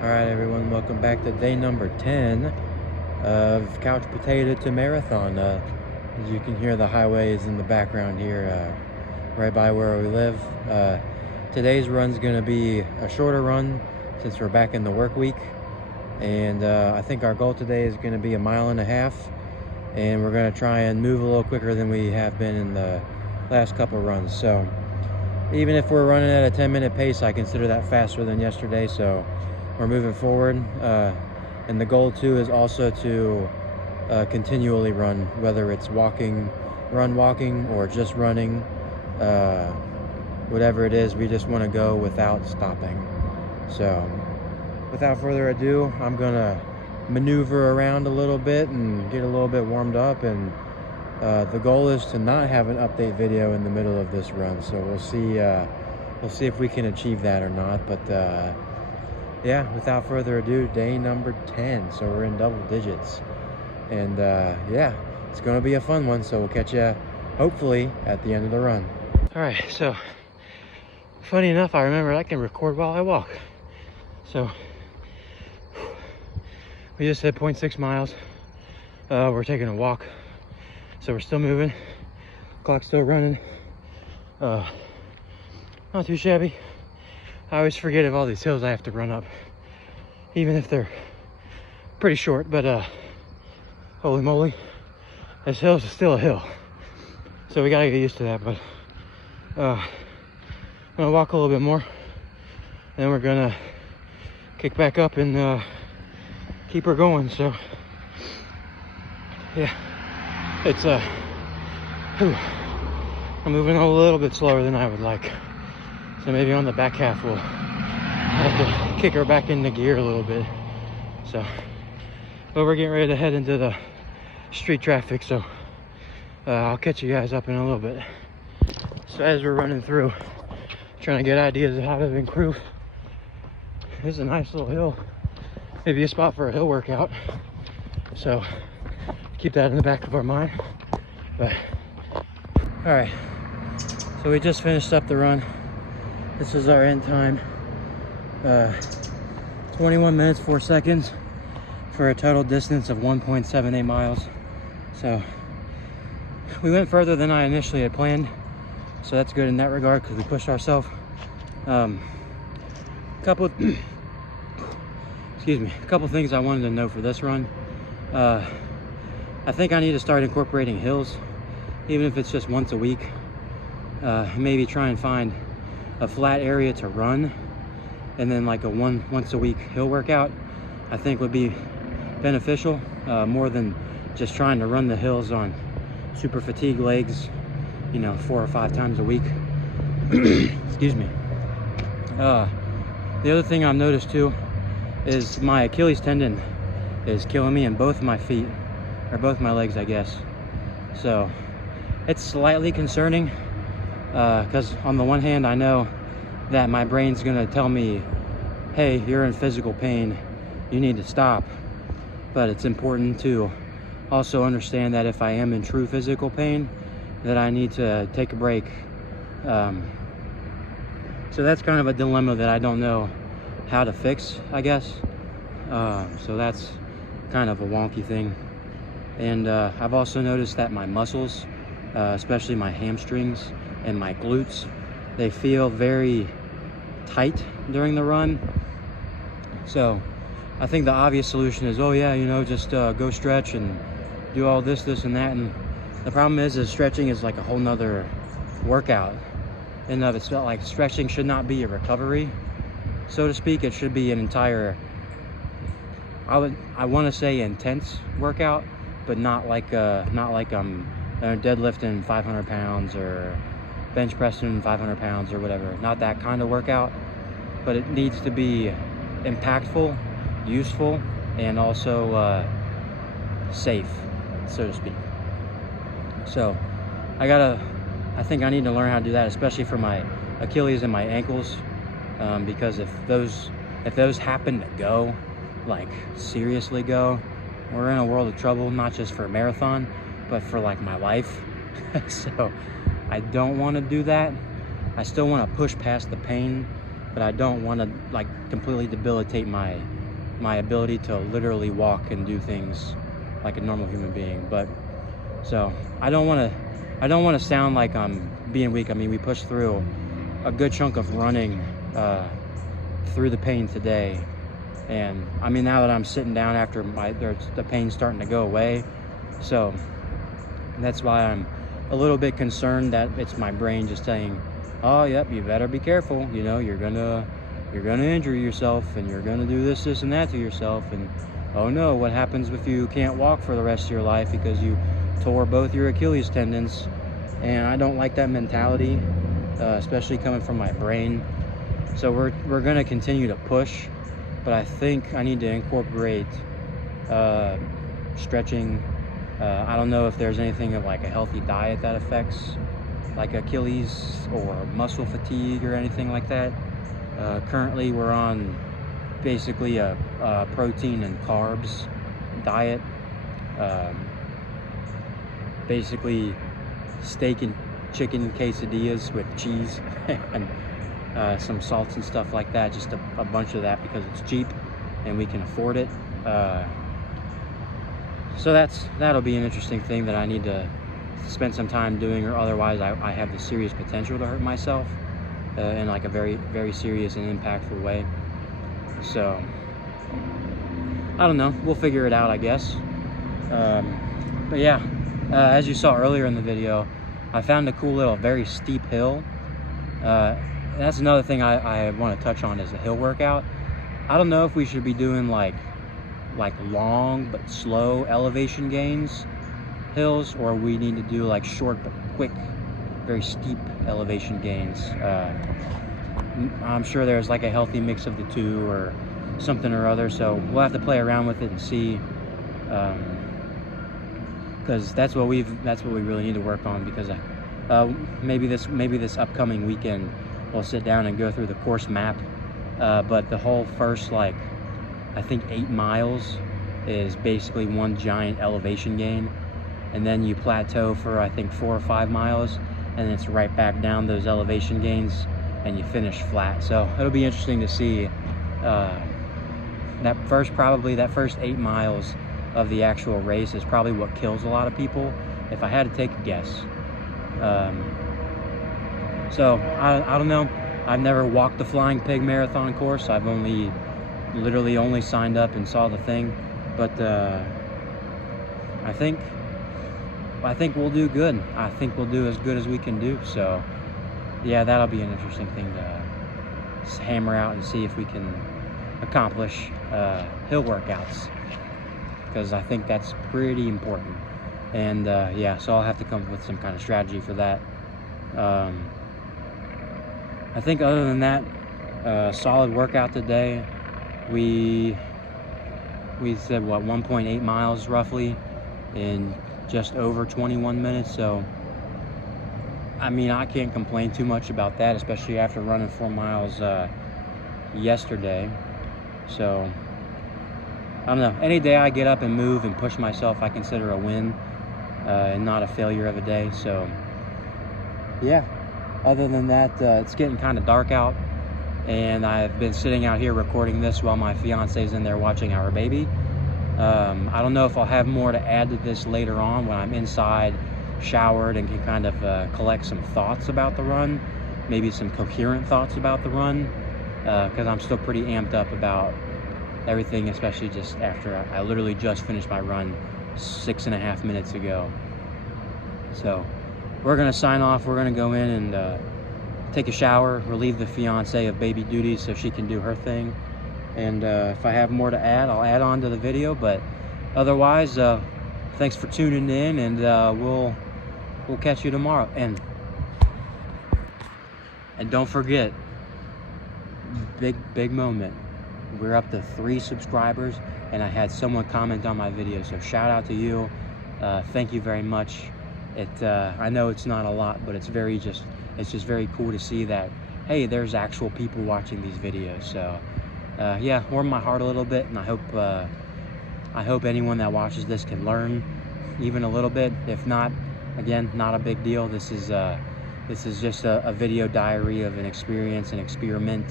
Alright everyone, welcome back to day number 10 of Couch Potato to Marathon. As you can hear, the highway is in the background here, right by where we live. Today's run's going to be a shorter run since we're back in the work week. And I think our goal today is going to be 1.5 miles. And we're going to try and move a little quicker than we have been in the last couple runs. So even if we're running at a 10-minute pace, I consider that faster than yesterday. So we're moving forward, and the goal too is also to continually run, whether it's walking or just running. Whatever it is, we just want to go without stopping. So without further ado, I'm gonna maneuver around a little bit and get a little bit warmed up, and the goal is to not have an update video in the middle of this run. So we'll see if we can achieve that or not. But yeah, without further ado, day number 10. So we're in double digits. And yeah, it's going to be a fun one. So we'll catch you hopefully at the end of the run. All right, so funny enough, I remember I can record while I walk. So we just hit 0.6 miles. We're taking a walk. So we're still moving. Clock's still running. Not too shabby. I always forget of all these hills I have to run up, even if they're pretty short, but holy moly, this hill is still a hill. So we gotta get used to that. But I'm gonna walk a little bit more, then we're gonna kick back up and keep her going. So yeah, it's I'm moving a little bit slower than I would like. So maybe on the back half we'll have to kick her back into gear a little bit. So, but we're getting ready to head into the street traffic, so I'll catch you guys up in a little bit. So as we're running through, trying to get ideas of how to improve. This is a nice little hill, maybe a spot for a hill workout. So keep that in the back of our mind. But all right, so we just finished up the run. This is our end time, 21 minutes 4 seconds for a total distance of 1.78 miles. So we went further than I initially had planned, so that's good in that regard because we pushed ourselves. Excuse me, a couple things I wanted to know for this run. I think I need to start incorporating hills, even if it's just once a week. Maybe try and find a flat area to run, and then like a once a week hill workout I think would be beneficial, more than just trying to run the hills on super fatigued legs, you know, 4 or 5 times a week. Excuse me. The other thing I've noticed too is my Achilles tendon is killing me in both my feet, or both my legs, I guess. So it's slightly concerning, because on the one hand I know that my brain's gonna tell me, hey, you're in physical pain, you need to stop. But it's important to also understand that if I am in true physical pain, that I need to take a break. So that's kind of a dilemma that I don't know how to fix, I guess. So that's kind of a wonky thing. And I've also noticed that my muscles, especially my hamstrings and my glutes, they feel very tight during the run. So I think the obvious solution is, oh yeah, you know, just go stretch and do all this and that. And the problem is stretching is like a whole nother workout in and of itself. Like, stretching should not be a recovery, so to speak. It should be an entire, I want to say intense workout, but not like I'm deadlifting 500 pounds or bench pressing 500 pounds or whatever. Not that kind of workout, but it needs to be impactful, useful, and also safe, so to speak. So I think I need to learn how to do that, especially for my Achilles and my ankles, because if those happen to go, like seriously go, we're in a world of trouble, not just for a marathon, but for like my life. So I don't want to do that. I still want to push past the pain, but I don't want to like completely debilitate my ability to literally walk and do things like a normal human being. But so I don't want to sound like I'm being weak. I mean, we pushed through a good chunk of running through the pain today, and I mean, now that I'm sitting down after the pain's starting to go away, so that's why I'm a little bit concerned that it's my brain just saying, oh yep, you better be careful, you know, you're gonna injure yourself, and you're gonna do this and that to yourself, and oh no, what happens if you can't walk for the rest of your life because you tore both your Achilles tendons? And I don't like that mentality, especially coming from my brain. So we're gonna continue to push, but I think I need to incorporate stretching. I don't know if there's anything of like a healthy diet that affects like Achilles or muscle fatigue or anything like that. Currently we're on basically a protein and carbs diet. Basically steak and chicken quesadillas with cheese and some salts and stuff like that, just a bunch of that because it's cheap and we can afford it. So that'll be an interesting thing that I need to spend some time doing, or otherwise I have the serious potential to hurt myself in like a very, very serious and impactful way. So I don't know, we'll figure it out, I guess. But yeah, as you saw earlier in the video, I found a cool little very steep hill. That's another thing I want to touch on, is the hill workout. I don't know if we should be doing like long but slow elevation gains hills, or we need to do like short but quick, very steep elevation gains. I'm sure there's like a healthy mix of the two or something or other, so we'll have to play around with it and see, because that's what we really need to work on. Because maybe this upcoming weekend we'll sit down and go through the course map, but the whole first, like, I think 8 miles is basically one giant elevation gain, and then you plateau for I think 4 or 5 miles, and it's right back down those elevation gains and you finish flat. So it'll be interesting to see that first 8 miles of the actual race is probably what kills a lot of people, if I had to take a guess. So I don't know, I've never walked the Flying Pig Marathon course. I've literally only signed up and saw the thing, but I think we'll do good. I think we'll do as good as we can do. So yeah, that'll be an interesting thing to hammer out and see if we can accomplish hill workouts, because I think that's pretty important. And yeah, so I'll have to come up with some kind of strategy for that. I think other than that, solid workout today. We said what, 1.8 miles roughly in just over 21 minutes. So I mean, I can't complain too much about that, especially after running 4 miles yesterday. So I don't know, any day I get up and move and push myself, I consider a win, and not a failure of a day. So yeah, other than that, it's getting kind of dark out, and I've been sitting out here recording this while my fiance's in there watching our baby. I don't know if I'll have more to add to this later on when I'm inside, showered, and can kind of collect some thoughts about the run, maybe some coherent thoughts about the run, because I'm still pretty amped up about everything, especially just after I literally just finished my run 6.5 minutes ago. So we're gonna sign off. We're gonna go in and take a shower, relieve the fiance of baby duties so she can do her thing, and if I have more to add, I'll add on to the video. But otherwise, thanks for tuning in, and we'll catch you tomorrow. And don't forget, big moment, we're up to 3 subscribers, and I had someone comment on my video, so shout out to you. Thank you very much. I know it's not a lot, but it's just very cool to see that, hey, there's actual people watching these videos. So yeah, warmed my heart a little bit, and I hope anyone that watches this can learn even a little bit. If not, again, not a big deal. This is just a video diary of an experience, an experiment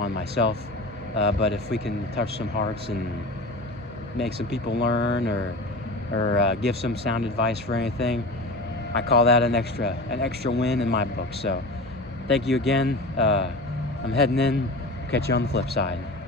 on myself. But if we can touch some hearts and make some people learn, or give some sound advice for anything, I call that an extra win in my book. So thank you again. I'm heading in. Catch you on the flip side.